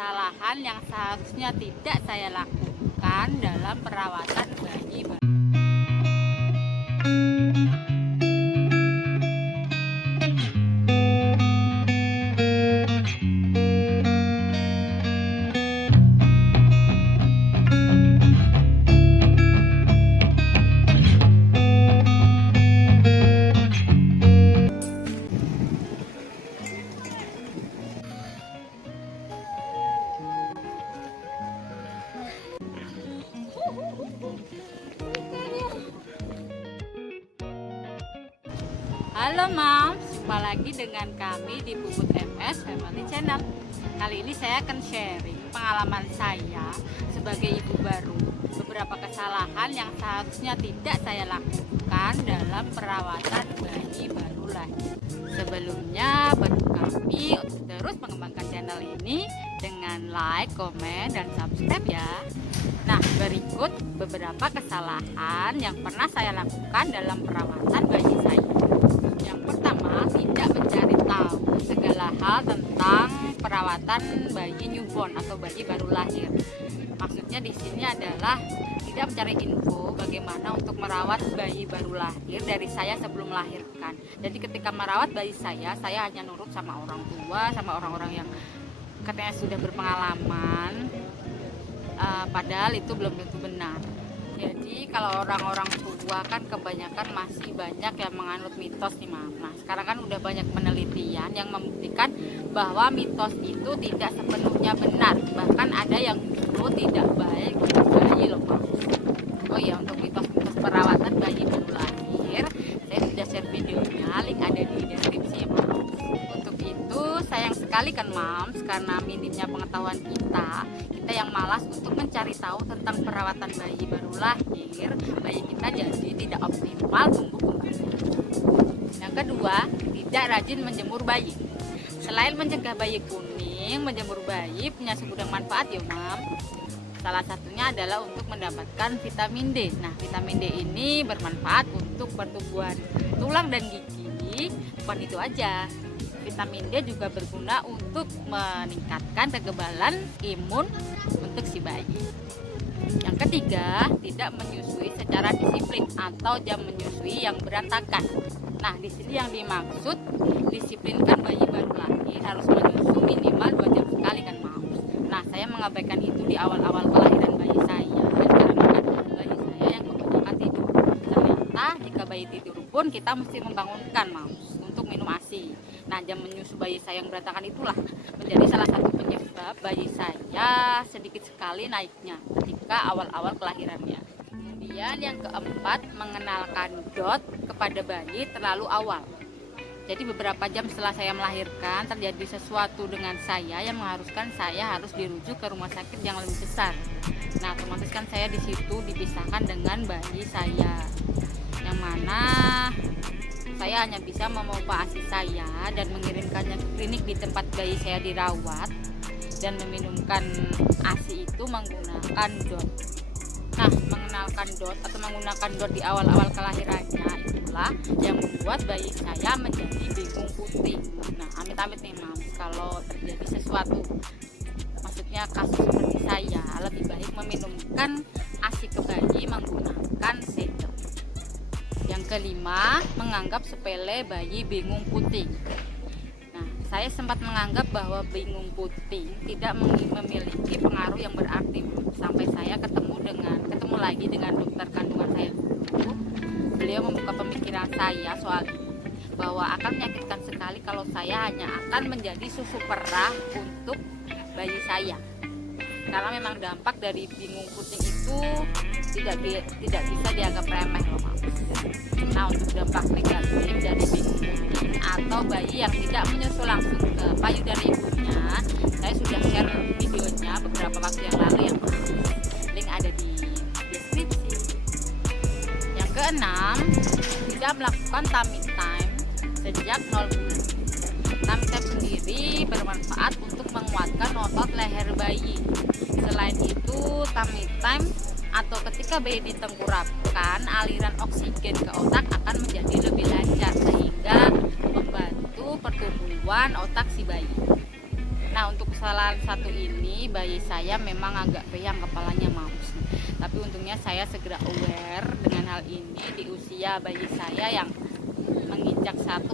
kesalahan yang seharusnya tidak saya lakukan dalam perawatan bayi. Halo Moms, jumpa lagi dengan kami di Puput MS Family Channel. Kali ini saya akan sharing pengalaman saya sebagai ibu baru, beberapa kesalahan yang seharusnya tidak saya lakukan dalam perawatan bayi baru lahir. Sebelumnya bantu kami untuk terus mengembangkan channel ini dengan like, komen, dan subscribe ya. Nah, berikut beberapa kesalahan yang pernah saya lakukan dalam perawatan bayi saya. Yang pertama, tidak mencari tahu segala hal tentang perawatan bayi newborn atau bayi baru lahir. Maksudnya di sini adalah tidak mencari info bagaimana untuk merawat bayi baru lahir dari saya sebelum melahirkan. Jadi ketika merawat bayi saya hanya nurut sama orang tua, sama orang-orang yang katanya sudah berpengalaman, padahal itu belum tentu benar. Jadi kalau orang-orang tua kan kebanyakan masih banyak yang menganut mitos nih Mam. Nah sekarang kan udah banyak penelitian yang membuktikan bahwa mitos itu tidak sepenuhnya benar. Bahkan ada yang justru tidak baik untuk bayi loh Mam. Oh iya, untuk mitos-mitos perawatan bayi baru lahir saya sudah share videonya, link ada di deskripsi ya Mam. Untuk itu sayang sekali kan Mam, karena minimnya pengetahuan kita yang malas untuk mencari tahu tentang perawatan bayi baru lahir, bayi kita jadi tidak optimal tumbuh kembang. Yang kedua, tidak rajin menjemur bayi. Selain mencegah bayi kuning, menjemur bayi punya segudang manfaat ya Mam. Salah satunya adalah untuk mendapatkan vitamin D. Nah, vitamin D ini bermanfaat untuk pertumbuhan tulang dan gigi. Bukan itu aja, vitamin D juga berguna untuk meningkatkan kekebalan imun untuk si bayi. Yang ketiga, tidak menyusui secara disiplin atau jam menyusui yang berantakan. Nah, di sini yang dimaksud disiplinkan bayi baru lahir harus menyusui minimal 2 jam sekali kan Mam. Nah, saya mengabaikan itu di awal-awal kelahiran bayi saya karena bayi saya yang kebanyakan tidur. Ternyata jika bayi tidur pun kita mesti membangunkan Mam untuk minum ASI. Nah, jam menyusu bayi saya yang berantakan itulah menjadi salah satu penyebab bayi saya sedikit sekali naiknya ketika awal-awal kelahirannya. Kemudian yang keempat, mengenalkan DOT kepada bayi terlalu awal. Jadi beberapa jam setelah saya melahirkan terjadi sesuatu dengan saya yang mengharuskan saya harus dirujuk ke rumah sakit yang lebih besar. Nah, otomatis kan saya di situ dipisahkan dengan bayi saya, yang mana saya hanya bisa memompa ASI saya dan mengirimkannya ke klinik di tempat bayi saya dirawat dan meminumkan ASI itu menggunakan DOT. Nah, mengenalkan DOT atau menggunakan DOT di awal-awal kelahirannya itulah yang membuat bayi saya menjadi bingung putih. Nah, amit-amit nih Mam, kalau terjadi sesuatu, maksudnya kasus seperti saya, lebih baik meminumkan ASI ke bayi menggunakan sedot. Yang kelima, menganggap sepele bayi bingung puting. Nah, saya sempat menganggap bahwa bingung puting tidak memiliki pengaruh yang berarti sampai saya ketemu lagi dengan dokter kandungan saya dulu. Beliau membuka pemikiran saya soal ini, bahwa akan menyakitkan sekali kalau saya hanya akan menjadi susu perah untuk bayi saya. Karena memang dampak dari bingung puting itu tidak bisa dianggap remeh loh Mam. Nah, untuk dampak negatif dari bingung puting atau bayi yang tidak menyusu langsung ke payudara ibunya, saya sudah share videonya beberapa waktu yang lalu ya Mam. Link ada di deskripsi. Yang keenam, tidak melakukan tummy time sejak 0 bulan. Tummy time sendiri bermanfaat untuk menguatkan otot leher bayi. Selain itu, tummy time atau ketika bayi ditengkurapkan, aliran oksigen ke otak akan menjadi lebih lancar sehingga membantu pertumbuhan otak si bayi. Nah, untuk kesalahan satu ini, bayi saya memang agak peyang kepalanya moms. Tapi untungnya saya segera aware dengan hal ini di usia bayi saya yang menginjak 1,5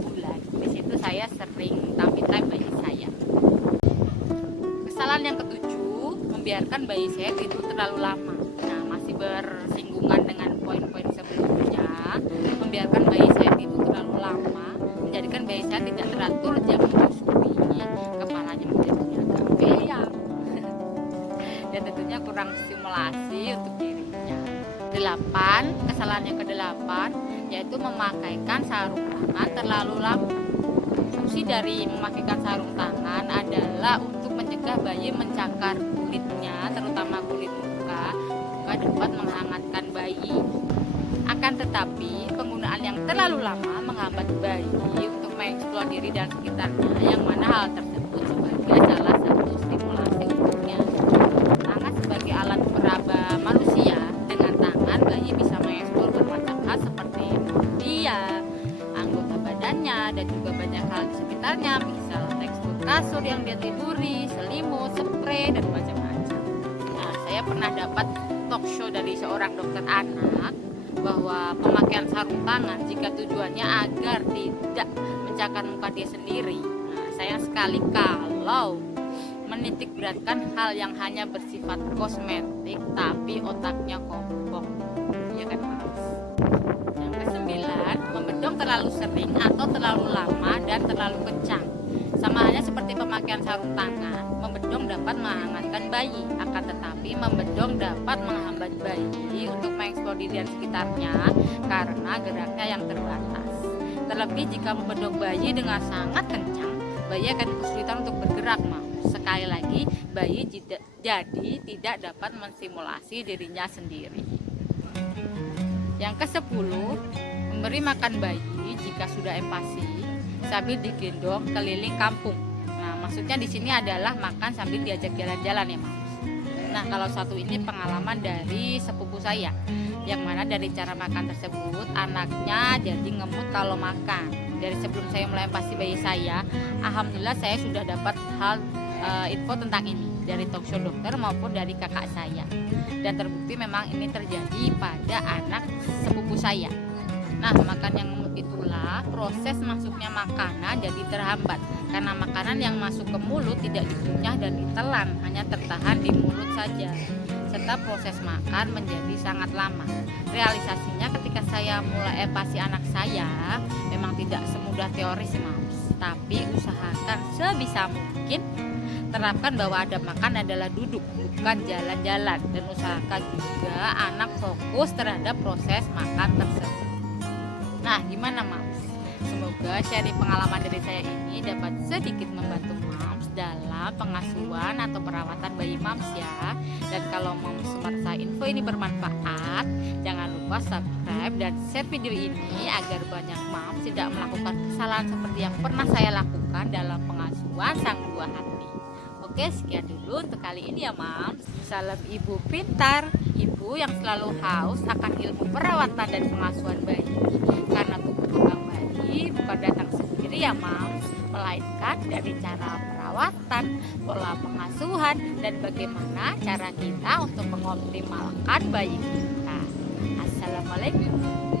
bulan. Di situ saya sering tummy time bayi saya. Kesalahan yang ketujuh, membiarkan bayi saya tidur terlalu lama. Nah, masih bersinggungan dengan poin-poin sebelumnya, membiarkan bayi saya tidur terlalu lama menjadikan bayi saya tidak teratur jam menyusui, kepalanya menjadi agak peyang dan tentunya kurang stimulasi untuk dirinya. 8. Kesalahan yang ke-8 yaitu memakaikan sarung tangan terlalu lama. Fungsi dari memakaikan sarung tangan adalah untuk mencegah bayi mencakar kulitnya, terutama kulit muka dapat menghangatkan bayi. Akan tetapi penggunaan yang terlalu lama menghambat bayi untuk mengeksplor diri dan sekitarnya, yang mana hal tersebut sebagai salah satu stimulasi untuknya. Tangan sebagai alat peraba manusia, dengan tangan bayi bisa mengeksplor bermacam hal seperti dia, anggota badannya, dan juga banyak hal di sekitarnya, misal tekstur kasur yang dia tiduri, selimut, spray, dan macam-macam. Nah, saya pernah dapat talk show dari seorang dokter anak bahwa pemakaian sarung tangan jika tujuannya agar tidak mencakar muka dia sendiri. Nah, sayang sekali kalau menitik beratkan hal yang hanya bersifat kosmetik tapi otaknya kobong, ya kan Mas? Yang ke-9, membedong terlalu sering atau terlalu lama dan terlalu kencang. Sama halnya seperti pemakaian sarung tangan, membedong dapat menghangatkan bayi, akan tetapi membedong dapat menghambat bayi untuk mengeksplor diri dan sekitarnya karena geraknya yang terbatas. Terlebih jika membedong bayi dengan sangat kencang, bayi akan kesulitan untuk bergerak, Sekali lagi, bayi jadi tidak dapat menstimulasi dirinya sendiri. Yang ke-10, memberi makan bayi jika sudah empasi sambil digendong keliling kampung. Nah, maksudnya di sini adalah makan sambil diajak jalan-jalan ya, Mas. Nah, kalau satu ini pengalaman dari sepupu saya, yang mana dari cara makan tersebut anaknya jadi ngemut kalau makan. Dari sebelum saya mulai empasi bayi saya, alhamdulillah saya sudah dapat info tentang ini dari talk show dokter maupun dari kakak saya, dan terbukti memang ini terjadi pada anak sepupu saya. Nah, makan yang ngemut itulah proses masuknya makanan jadi terhambat karena makanan yang masuk ke mulut tidak dikunyah dan ditelan, hanya tertahan di mulut saja, serta proses makan menjadi sangat lama. Realisasinya ketika saya mulai empasi anak saya memang tidak semudah teoris, tapi usahakan sebisa mungkin terapkan bahwa adab makan adalah duduk, bukan jalan-jalan, dan usahakan juga anak fokus terhadap proses makan tersebut. Nah, gimana Mams? Semoga sharing pengalaman dari saya ini dapat sedikit membantu Mams dalam pengasuhan atau perawatan bayi Mams ya. Dan kalau Mams merasa info ini bermanfaat, jangan lupa subscribe dan share video ini agar banyak Mams tidak melakukan kesalahan seperti yang pernah saya lakukan dalam pengasuhan sang buah hati. Oke, sekian dulu untuk kali ini ya Mams. Salam ibu pintar, ibu yang selalu haus akan ilmu perawatan dan pengasuhan bayi. Karena tumbuh kembang bayi bukan datang sendiri ya Mams, melainkan dari cara perawatan, pola pengasuhan, dan bagaimana cara kita untuk mengoptimalkan bayi kita. Assalamualaikum.